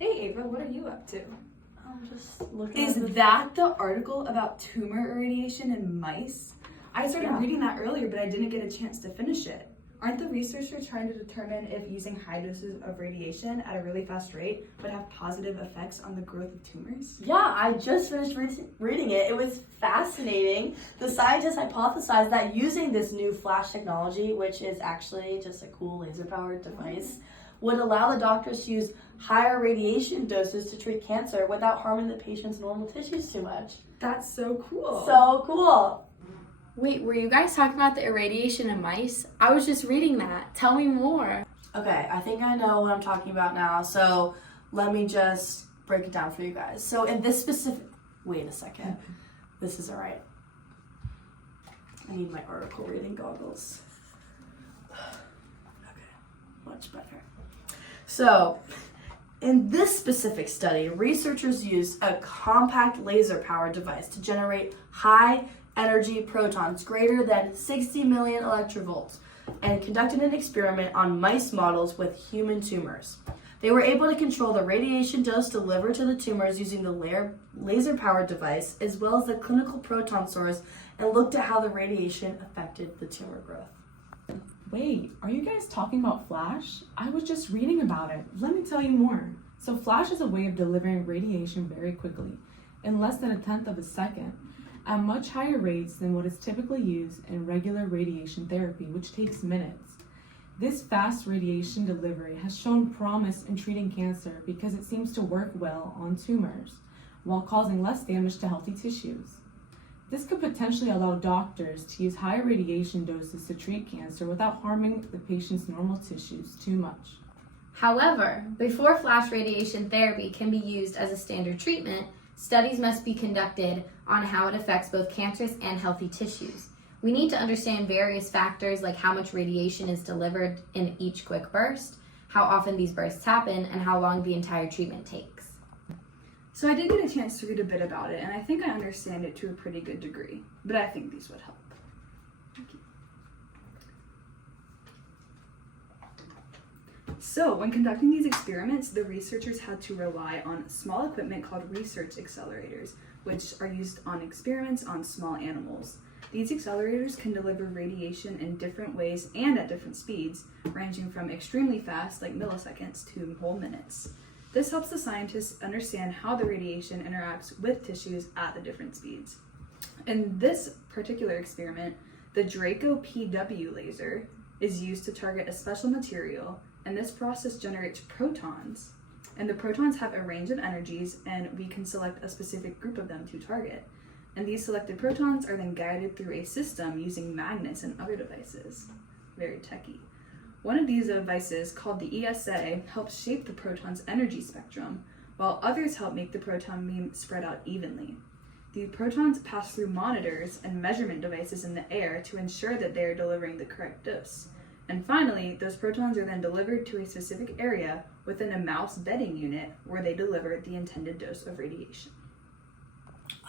Hey Ava, what are you up to? I'm just looking Is that the article about tumor irradiation in mice? I started reading that earlier, but I didn't get a chance to finish it. Aren't the researchers trying to determine if using high doses of radiation at a really fast rate would have positive effects on the growth of tumors? Yeah, I just finished reading it. It was fascinating. The scientists hypothesized that using this new flash technology, which is actually just a cool laser-powered device, would allow the doctors to use higher radiation doses to treat cancer without harming the patient's normal tissues too much. That's so cool. So cool. Wait, were you guys talking about the irradiation in mice? I was just reading that. Tell me more. Okay, I think I know what I'm talking about now, so let me just break it down for you guys. So in this specific... Wait a second. This isn't right. I need my article reading goggles. Okay, much better. So, in this specific study, researchers used a compact laser-powered device to generate high-energy protons greater than 60 million electrovolts and conducted an experiment on mice models with human tumors. They were able to control the radiation dose delivered to the tumors using the laser-powered device as well as the clinical proton source and looked at how the radiation affected the tumor growth. Wait, are you guys talking about flash? I was just reading about it. Let me tell you more. So flash is a way of delivering radiation very quickly, in less than 1/10 of a second, at much higher rates than what is typically used in regular radiation therapy, which takes minutes. This fast radiation delivery has shown promise in treating cancer because it seems to work well on tumors, while causing less damage to healthy tissues. This could potentially allow doctors to use high radiation doses to treat cancer without harming the patient's normal tissues too much. However, before flash radiation therapy can be used as a standard treatment, studies must be conducted on how it affects both cancerous and healthy tissues. We need to understand various factors like how much radiation is delivered in each quick burst, how often these bursts happen, and how long the entire treatment takes. So I did get a chance to read a bit about it, and I think I understand it to a pretty good degree, but I think these would help. Thank you. So when conducting these experiments, the researchers had to rely on small equipment called research accelerators, which are used on experiments on small animals. These accelerators can deliver radiation in different ways and at different speeds, ranging from extremely fast, like milliseconds, to whole minutes. This helps the scientists understand how the radiation interacts with tissues at the different speeds. In this particular experiment, the Draco PW laser is used to target a special material, and this process generates protons. And the protons have a range of energies, and we can select a specific group of them to target. And these selected protons are then guided through a system using magnets and other devices. Very techy. One of these devices, called the ESA, helps shape the proton's energy spectrum, while others help make the proton beam spread out evenly. The protons pass through monitors and measurement devices in the air to ensure that they are delivering the correct dose. And finally, those protons are then delivered to a specific area within a mouse bedding unit where they deliver the intended dose of radiation.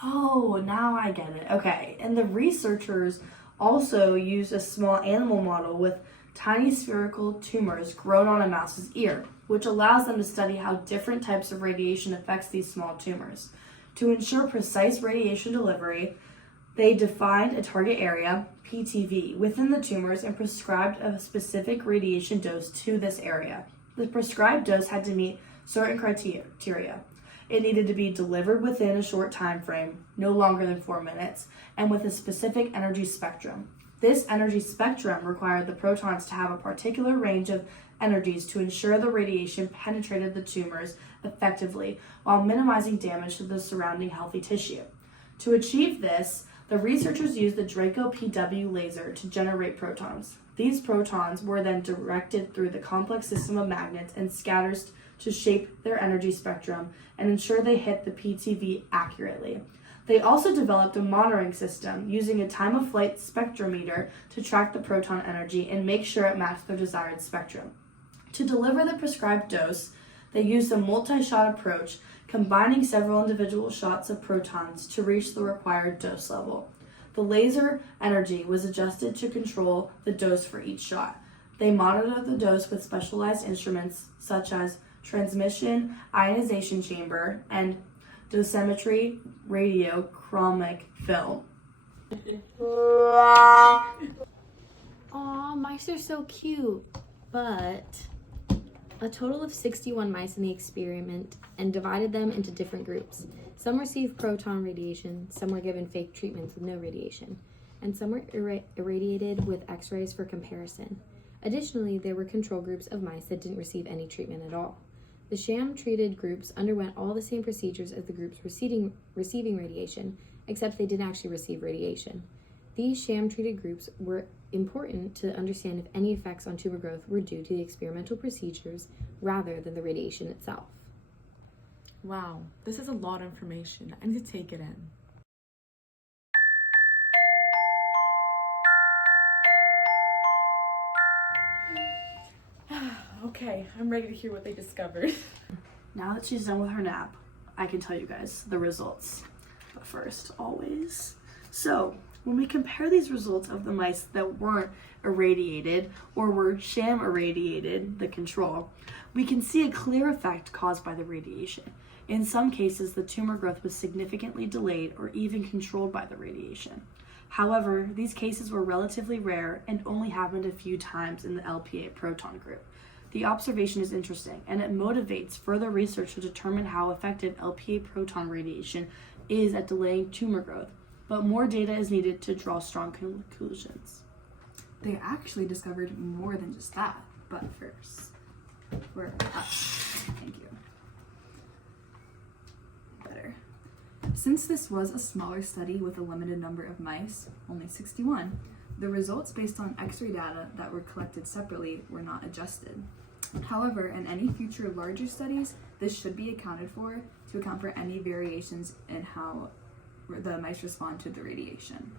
Oh, now I get it. Okay, and the researchers also used a small animal model with tiny spherical tumors grown on a mouse's ear, which allows them to study how different types of radiation affects these small tumors. To ensure precise radiation delivery, they defined a target area, PTV, within the tumors and prescribed a specific radiation dose to this area. The prescribed dose had to meet certain criteria. It needed to be delivered within a short time frame, no longer than 4 minutes, and with a specific energy spectrum. This energy spectrum required the protons to have a particular range of energies to ensure the radiation penetrated the tumors effectively while minimizing damage to the surrounding healthy tissue. To achieve this, the researchers used the Draco PW laser to generate protons. These protons were then directed through the complex system of magnets and scattered to shape their energy spectrum and ensure they hit the PTV accurately. They also developed a monitoring system using a time-of-flight spectrometer to track the proton energy and make sure it matched their desired spectrum. To deliver the prescribed dose, they used a multi-shot approach, combining several individual shots of protons to reach the required dose level. The laser energy was adjusted to control the dose for each shot. They monitored the dose with specialized instruments such as transmission ionization chamber, and dosimetry radiochromic film. Aw, mice are so cute. But a total of 61 mice in the experiment and divided them into different groups. Some received proton radiation, some were given fake treatments with no radiation, and some were irradiated with x-rays for comparison. Additionally, there were control groups of mice that didn't receive any treatment at all. The sham-treated groups underwent all the same procedures as the groups receiving radiation, except they didn't actually receive radiation. These sham-treated groups were important to understand if any effects on tumor growth were due to the experimental procedures rather than the radiation itself. Wow, this is a lot of information. I need to take it in. Okay, I'm ready to hear what they discovered. Now that she's done with her nap, I can tell you guys the results. But first, always. So, when we compare these results of the mice that weren't irradiated or were sham irradiated, the control, we can see a clear effect caused by the radiation. In some cases, the tumor growth was significantly delayed or even controlled by the radiation. However, these cases were relatively rare and only happened a few times in the LPA proton group. The observation is interesting, and it motivates further research to determine how effective LPA proton radiation is at delaying tumor growth, but more data is needed to draw strong conclusions. They actually discovered more than just that, but first, thank you. Better. Since this was a smaller study with a limited number of mice, only 61, the results based on X-ray data that were collected separately were not adjusted. However, in any future larger studies, this should be accounted for to account for any variations in how the mice respond to the radiation.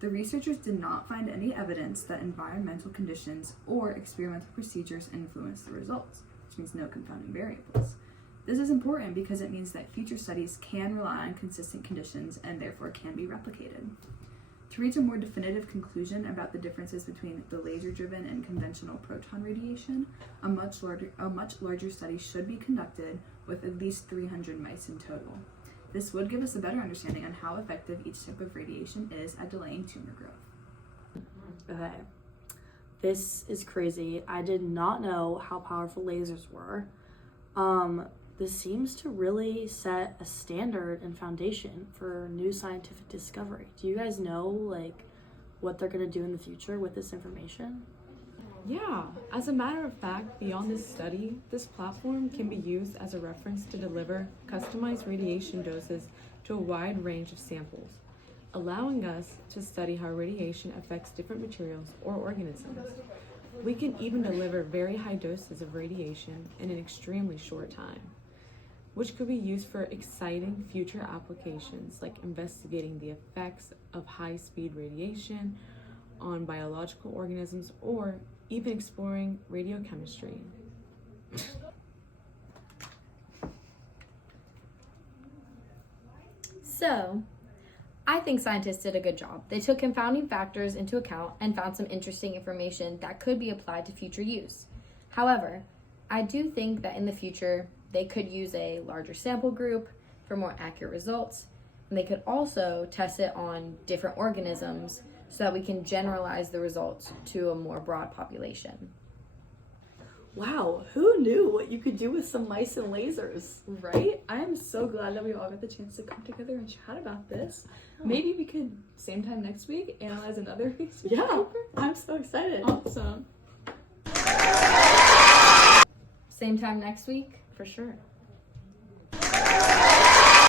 The researchers did not find any evidence that environmental conditions or experimental procedures influence the results, which means no confounding variables. This is important because it means that future studies can rely on consistent conditions and therefore can be replicated. To reach a more definitive conclusion about the differences between the laser-driven and conventional proton radiation, a much larger study should be conducted with at least 300 mice in total. This would give us a better understanding on how effective each type of radiation is at delaying tumor growth. Okay, this is crazy. I did not know how powerful lasers were. This seems to really set a standard and foundation for new scientific discovery. Do you guys know, what they're gonna do in the future with this information? Yeah, as a matter of fact, beyond this study, this platform can be used as a reference to deliver customized radiation doses to a wide range of samples, allowing us to study how radiation affects different materials or organisms. We can even deliver very high doses of radiation in an extremely short time, which could be used for exciting future applications like investigating the effects of high-speed radiation on biological organisms or even exploring radiochemistry. So, I think scientists did a good job. They took confounding factors into account and found some interesting information that could be applied to future use. However, I do think that in the future, they could use a larger sample group for more accurate results, and they could also test it on different organisms so that we can generalize the results to a more broad population. Wow, who knew what you could do with some mice and lasers? Right? I am so glad that we all got the chance to come together and chat about this. Maybe we could, same time next week, analyze another research paper. I'm so excited. Awesome. Same time next week? For sure.